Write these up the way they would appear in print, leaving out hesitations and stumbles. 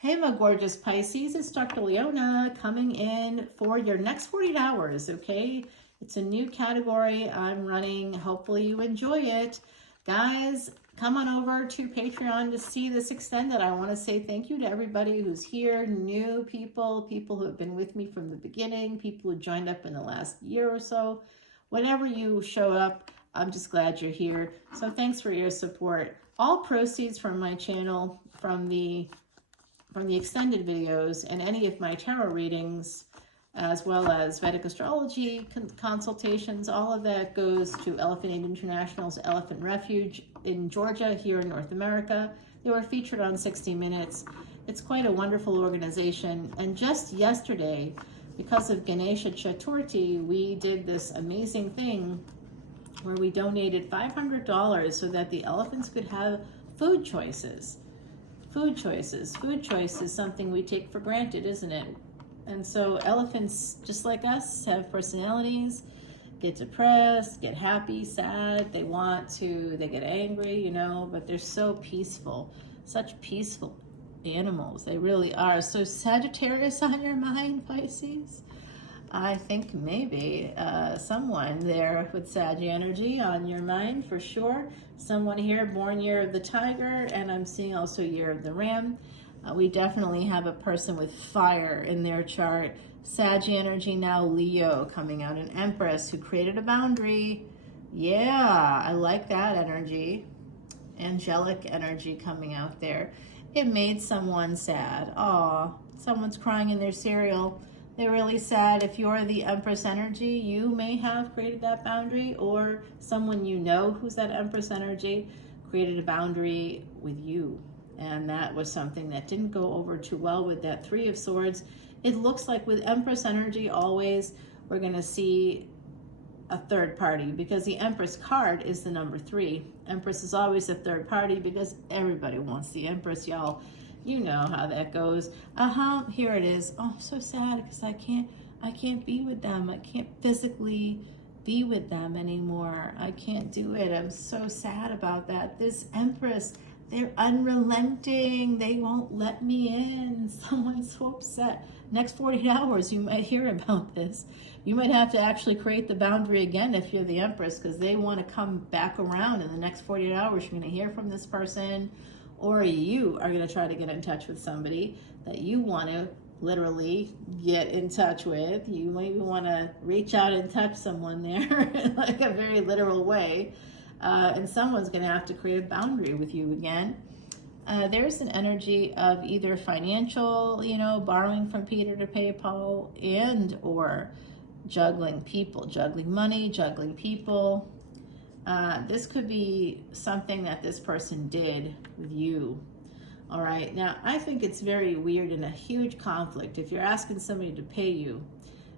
Hey, my gorgeous Pisces, it's Dr. Leona coming in for your next 48 hours, okay? It's a new category I'm running. Hopefully you enjoy it. Guys, come on over to Patreon to see this extended. I want to say thank you to everybody who's here, new people, people who have been with me from the beginning, people who joined up in the last year or so. Whenever you show up, I'm just glad you're here. So thanks for your support. All proceeds from my channel, from the extended videos and any of my tarot readings, as well as Vedic Astrology consultations, all of that goes to Elephant Aid International's Elephant Refuge in Georgia, here in North America. They were featured on 60 Minutes. It's quite a wonderful organization. And just yesterday, because of Ganesha Chaturthi, we did this amazing thing where we donated $500 so that the elephants could have food choices. Food choice is something we take for granted, isn't it? And so elephants, just like us, have personalities, get depressed, get happy, sad, they get angry, you know, but they're so peaceful, such peaceful animals. They really are. So Sagittarius on your mind, Pisces? I think maybe someone there with Sag energy on your mind for sure. Someone here born year of the tiger, and I'm seeing also year of the ram. We definitely have a person with fire in their chart. Sag energy, now Leo coming out, an Empress who created a boundary. Yeah, I like that energy. Angelic energy coming out there. It made someone sad. Aw, someone's crying in their cereal. They're really sad. If you're the Empress energy, you may have created that boundary, or someone you know who's that Empress energy created a boundary with you. And that was something that didn't go over too well with that Three of Swords. It looks like with Empress energy, always we're going to see a third party, because the Empress card is the number 3. Empress is always a third party because everybody wants the Empress, y'all. You know how that goes. Here it is. Oh, I'm so sad because I can't be with them. I can't physically be with them anymore. I can't do it. I'm so sad about that. This Empress, they're unrelenting. They won't let me in. Someone's so upset. Next 48 hours, you might hear about this. You might have to actually create the boundary again if you're the Empress, because they want to come back around in the next 48 hours. You're going to hear from this person, or you are going to try to get in touch with somebody that you want to literally get in touch with. You maybe want to reach out and touch someone there in like a very literal way. And someone's going to have to create a boundary with you again. There's an energy of either financial, you know, borrowing from Peter to pay Paul, and or juggling people, juggling money, juggling people. This could be something that this person did with you. All right. Now, I think it's very weird and a huge conflict if you're asking somebody to pay you,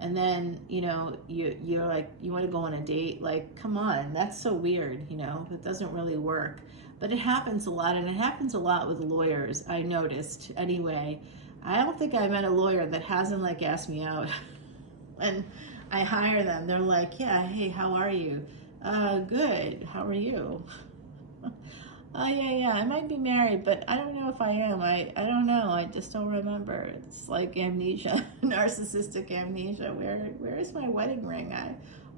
and then, you know, you're like, you want to go on a date. Like, come on, that's so weird. You know, it doesn't really work. But it happens a lot, and it happens a lot with lawyers, I noticed. Anyway, I don't think I met a lawyer that hasn't like asked me out. When I hire them, they're like, yeah, hey, how are you? Good. How are you? Oh, yeah, I might be married, but I don't know if I am. I don't know. I just don't remember. It's like amnesia, narcissistic amnesia. Where is my wedding ring?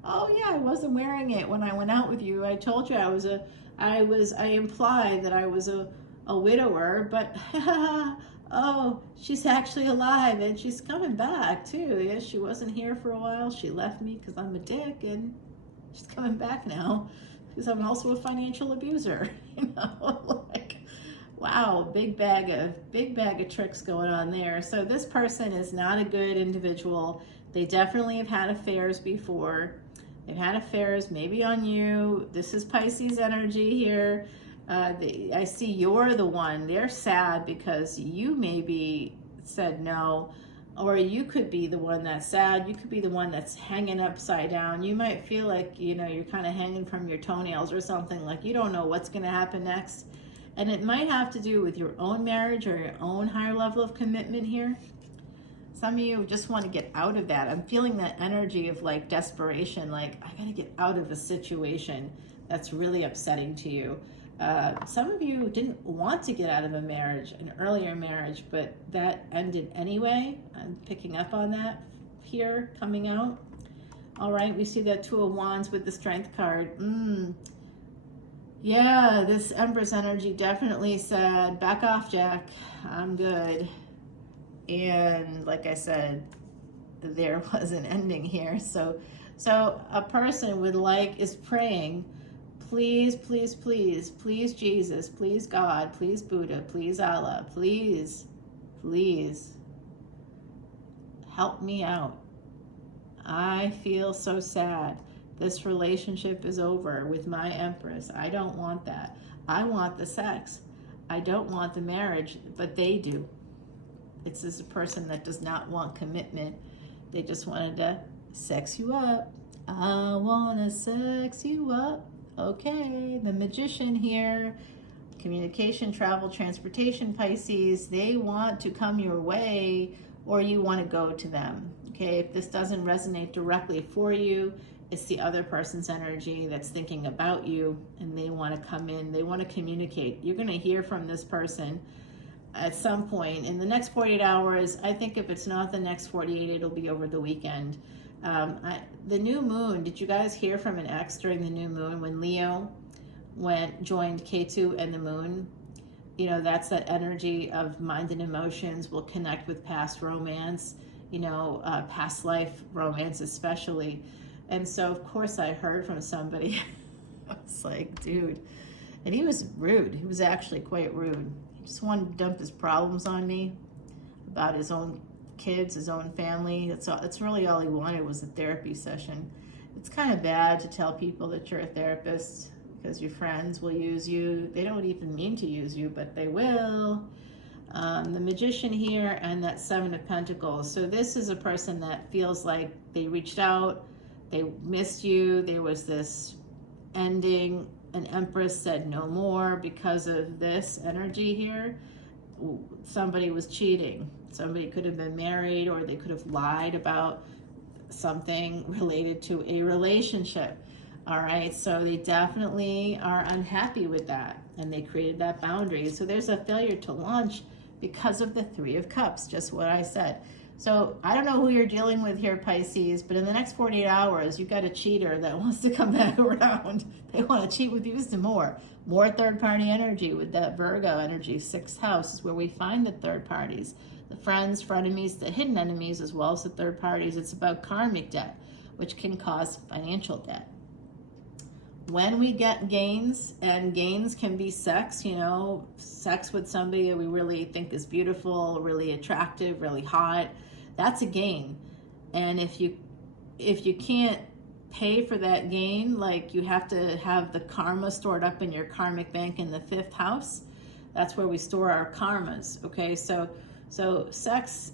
Oh yeah, I wasn't wearing it when I went out with you. I told you I implied that I was a widower, but oh, she's actually alive and she's coming back too. Yeah, she wasn't here for a while. She left me because I'm a dick, and she's coming back now because I'm also a financial abuser. You know, like, wow, big bag of tricks going on there. So this person is not a good individual. They definitely have had affairs before. They've had affairs maybe on you. This is Pisces energy here. I see you're the one. They're sad because you maybe said no, or you could be the one that's sad. You could be the one that's hanging upside down. You might feel like, you know, you're kind of hanging from your toenails or something, like you don't know what's going to happen next. And it might have to do with your own marriage or your own higher level of commitment here. Some of you just want to get out of that. I'm feeling that energy of like desperation, like I got to get out of a situation that's really upsetting to you. Some of you didn't want to get out of a marriage, an earlier marriage, but that ended anyway. I'm picking up on that here coming out. All right, we see that Two of Wands with the Strength card. Yeah, this Empress energy definitely said, back off, Jack. I'm good. And like I said, there was an ending here. So a person is praying, please, please, please, please Jesus, please God, please Buddha, please Allah, please, please help me out. I feel so sad. This relationship is over with my Empress. I don't want that. I want the sex. I don't want the marriage, but they do. It's just a person that does not want commitment. They just wanted to sex you up. I want to sex you up. Okay, the Magician here. Communication, travel, transportation, Pisces. They want to come your way or you want to go to them. Okay, if this doesn't resonate directly for you, it's the other person's energy that's thinking about you and they want to come in. They want to communicate. You're going to hear from this person at some point in the next 48 hours. I think if it's not the next 48, it'll be over the weekend. The new moon, did you guys hear from an ex during the new moon when Leo joined K2 and the moon? You know, that's that energy of mind and emotions. Will connect with past romance, you know, past life romance especially. And so, of course, I heard from somebody. I was like, dude. And he was rude. He was actually quite rude. He just wanted to dump his problems on me about his own kids, his own family. That's really all he wanted, was a therapy session. It's kind of bad to tell people that you're a therapist because your friends will use you. They don't even mean to use you, but they will. The Magician here and that Seven of Pentacles. So this is a person that feels like they reached out, they missed you, there was this ending, an Empress said no more because of this energy here. Somebody was cheating. Somebody could have been married, or they could have lied about something related to a relationship. All right, so they definitely are unhappy with that, and they created that boundary. So there's a failure to launch because of the Three of Cups, just what I said. So I don't know who you're dealing with here, Pisces, but in the next 48 hours, you've got a cheater that wants to come back around. They want to cheat with you some more. More third-party energy with that Virgo energy. Sixth house is where we find the third parties. The friends, frenemies, the hidden enemies, as well as the third parties. It's about karmic debt, which can cause financial debt. When we get gains, and gains can be sex, you know, sex with somebody that we really think is beautiful, really attractive, really hot, that's a gain. And if you can't pay for that gain, like you have to have the karma stored up in your karmic bank in the fifth house. That's where we store our karmas, okay? So sex,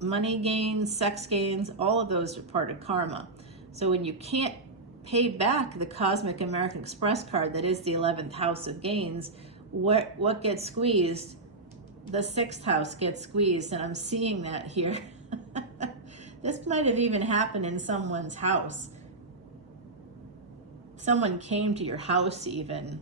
money gains, sex gains, all of those are part of karma. So when you can't pay back the Cosmic American Express card that is the 11th house of gains, what gets squeezed? The sixth house gets squeezed, and I'm seeing that here. This might have even happened in someone's house. Someone came to your house even.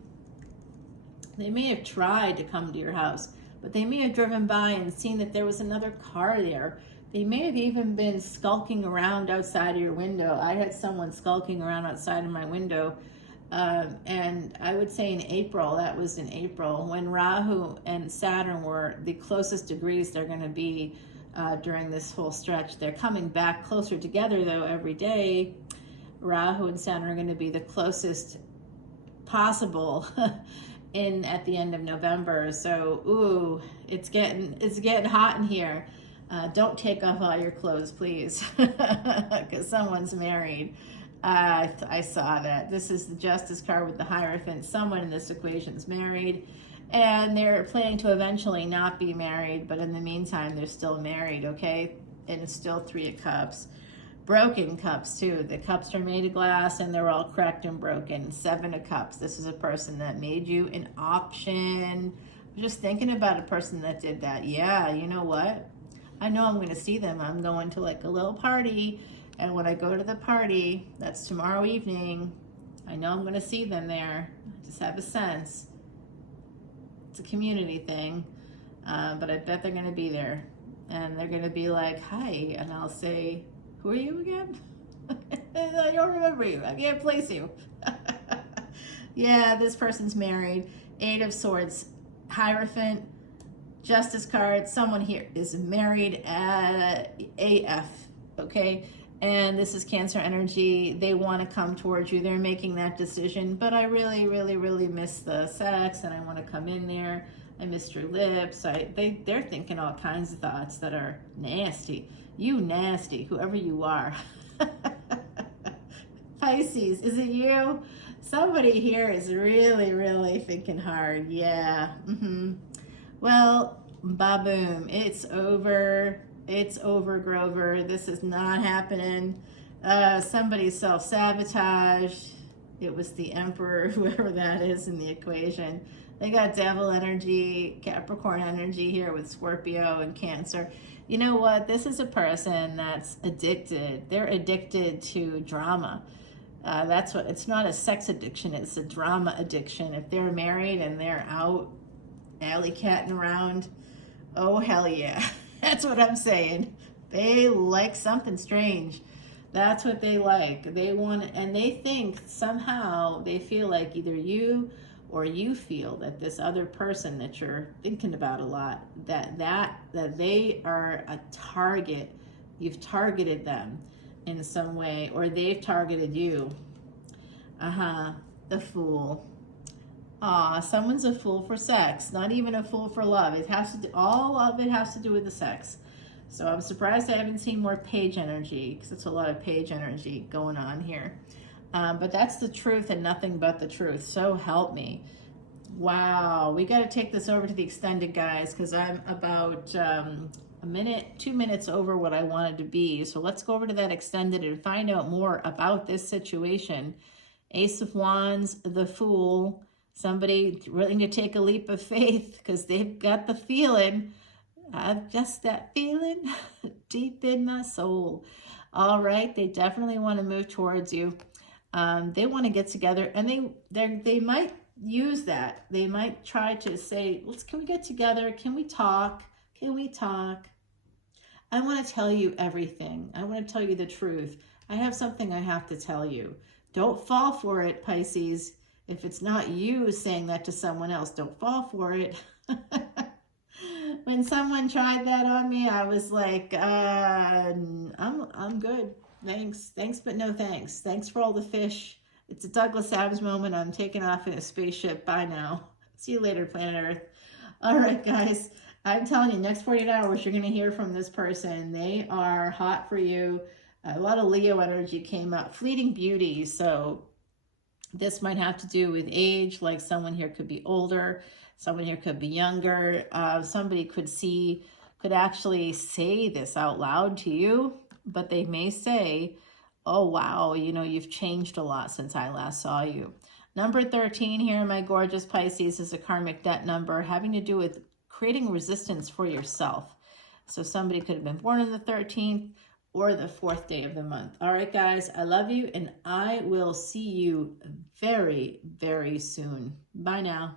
They may have tried to come to your house, but they may have driven by and seen that there was another car there. They may have even been skulking around outside of your window. I had someone skulking around outside of my window. And I would say in April, that was in April, when Rahu and Saturn were the closest degrees they're going to be during this whole stretch. They're coming back closer together, though, every day. Rahu and Saturn are going to be the closest possible at the end of November. So, ooh, it's getting hot in here. Don't take off all your clothes, please, because someone's married. I saw that. This is the Justice card with the Hierophant. Someone in this equation is married, and they're planning to eventually not be married, but in the meantime, they're still married, okay? And it's still Three of Cups. Broken cups, too. The cups are made of glass, and they're all cracked and broken. Seven of Cups. This is a person that made you an option. I'm just thinking about a person that did that. Yeah, you know what? I know I'm going to see them. I'm going to like a little party, and when I go to the party, that's tomorrow evening, I know I'm going to see them there. I just have a sense. It's a community thing, but I bet they're going to be there. And they're going to be like, hi. And I'll say, who are you again? I don't remember you. I can't place you. Yeah, this person's married. 8 of Swords, Hierophant, Justice card. Someone here is married at AF, okay? And this is Cancer energy. They want to come towards you. They're making that decision. But I really, really, really miss the sex, and I want to come in there. I missed your lips. They're thinking all kinds of thoughts that are nasty. You nasty, whoever you are. Pisces, is it you? Somebody here is really, really thinking hard. Yeah. Well, ba-boom. It's over. It's over, Grover. This is not happening. Somebody self-sabotaged. It was the Emperor, whoever that is in the equation. They got Devil energy, Capricorn energy here with Scorpio and Cancer. You know what? This is a person that's addicted. They're addicted to drama. That's what, it's not a sex addiction, it's a drama addiction. If they're married and they're out alley-catting around, oh hell yeah. That's what I'm saying. They like something strange. That's what they like. They want, and they think somehow, they feel like either you or you feel that this other person that you're thinking about a lot, that they are a target. You've targeted them in some way, or they've targeted you. The Fool. Someone's a fool for sex, not even a fool for love. It has to do, all of it has to do with the sex. So I'm surprised I haven't seen more page energy, because it's a lot of page energy going on here. But that's the truth and nothing but the truth. So help me. Wow, we got to take this over to the extended, guys, because I'm about a minute, 2 minutes over what I wanted to be. So let's go over to that extended and find out more about this situation. Ace of Wands, the Fool, somebody willing to take a leap of faith because they've got the feeling. I've just that feeling deep in my soul. All right, they definitely want to move towards you. They want to get together, and they might use that. They might try to say, can we get together? Can we talk? Can we talk? I want to tell you everything. I want to tell you the truth. I have something I have to tell you. Don't fall for it, Pisces. If it's not you saying that to someone else, don't fall for it. When someone tried that on me, I was like, I'm good. Thanks, but no thanks. Thanks for all the fish. It's a Douglas Adams moment. I'm taking off in a spaceship. Bye now. See you later, planet Earth. All right, guys. I'm telling you, next 48 hours, you're going to hear from this person. They are hot for you. A lot of Leo energy came out. Fleeting beauty. So this might have to do with age. Like someone here could be older. Someone here could be younger. Somebody could actually say this out loud to you. But they may say, oh, wow, you know, you've changed a lot since I last saw you. Number 13 here, my gorgeous Pisces, is a karmic debt number having to do with creating resistance for yourself. So somebody could have been born on the 13th or the 4th day of the month. All right, guys, I love you, and I will see you very, very soon. Bye now.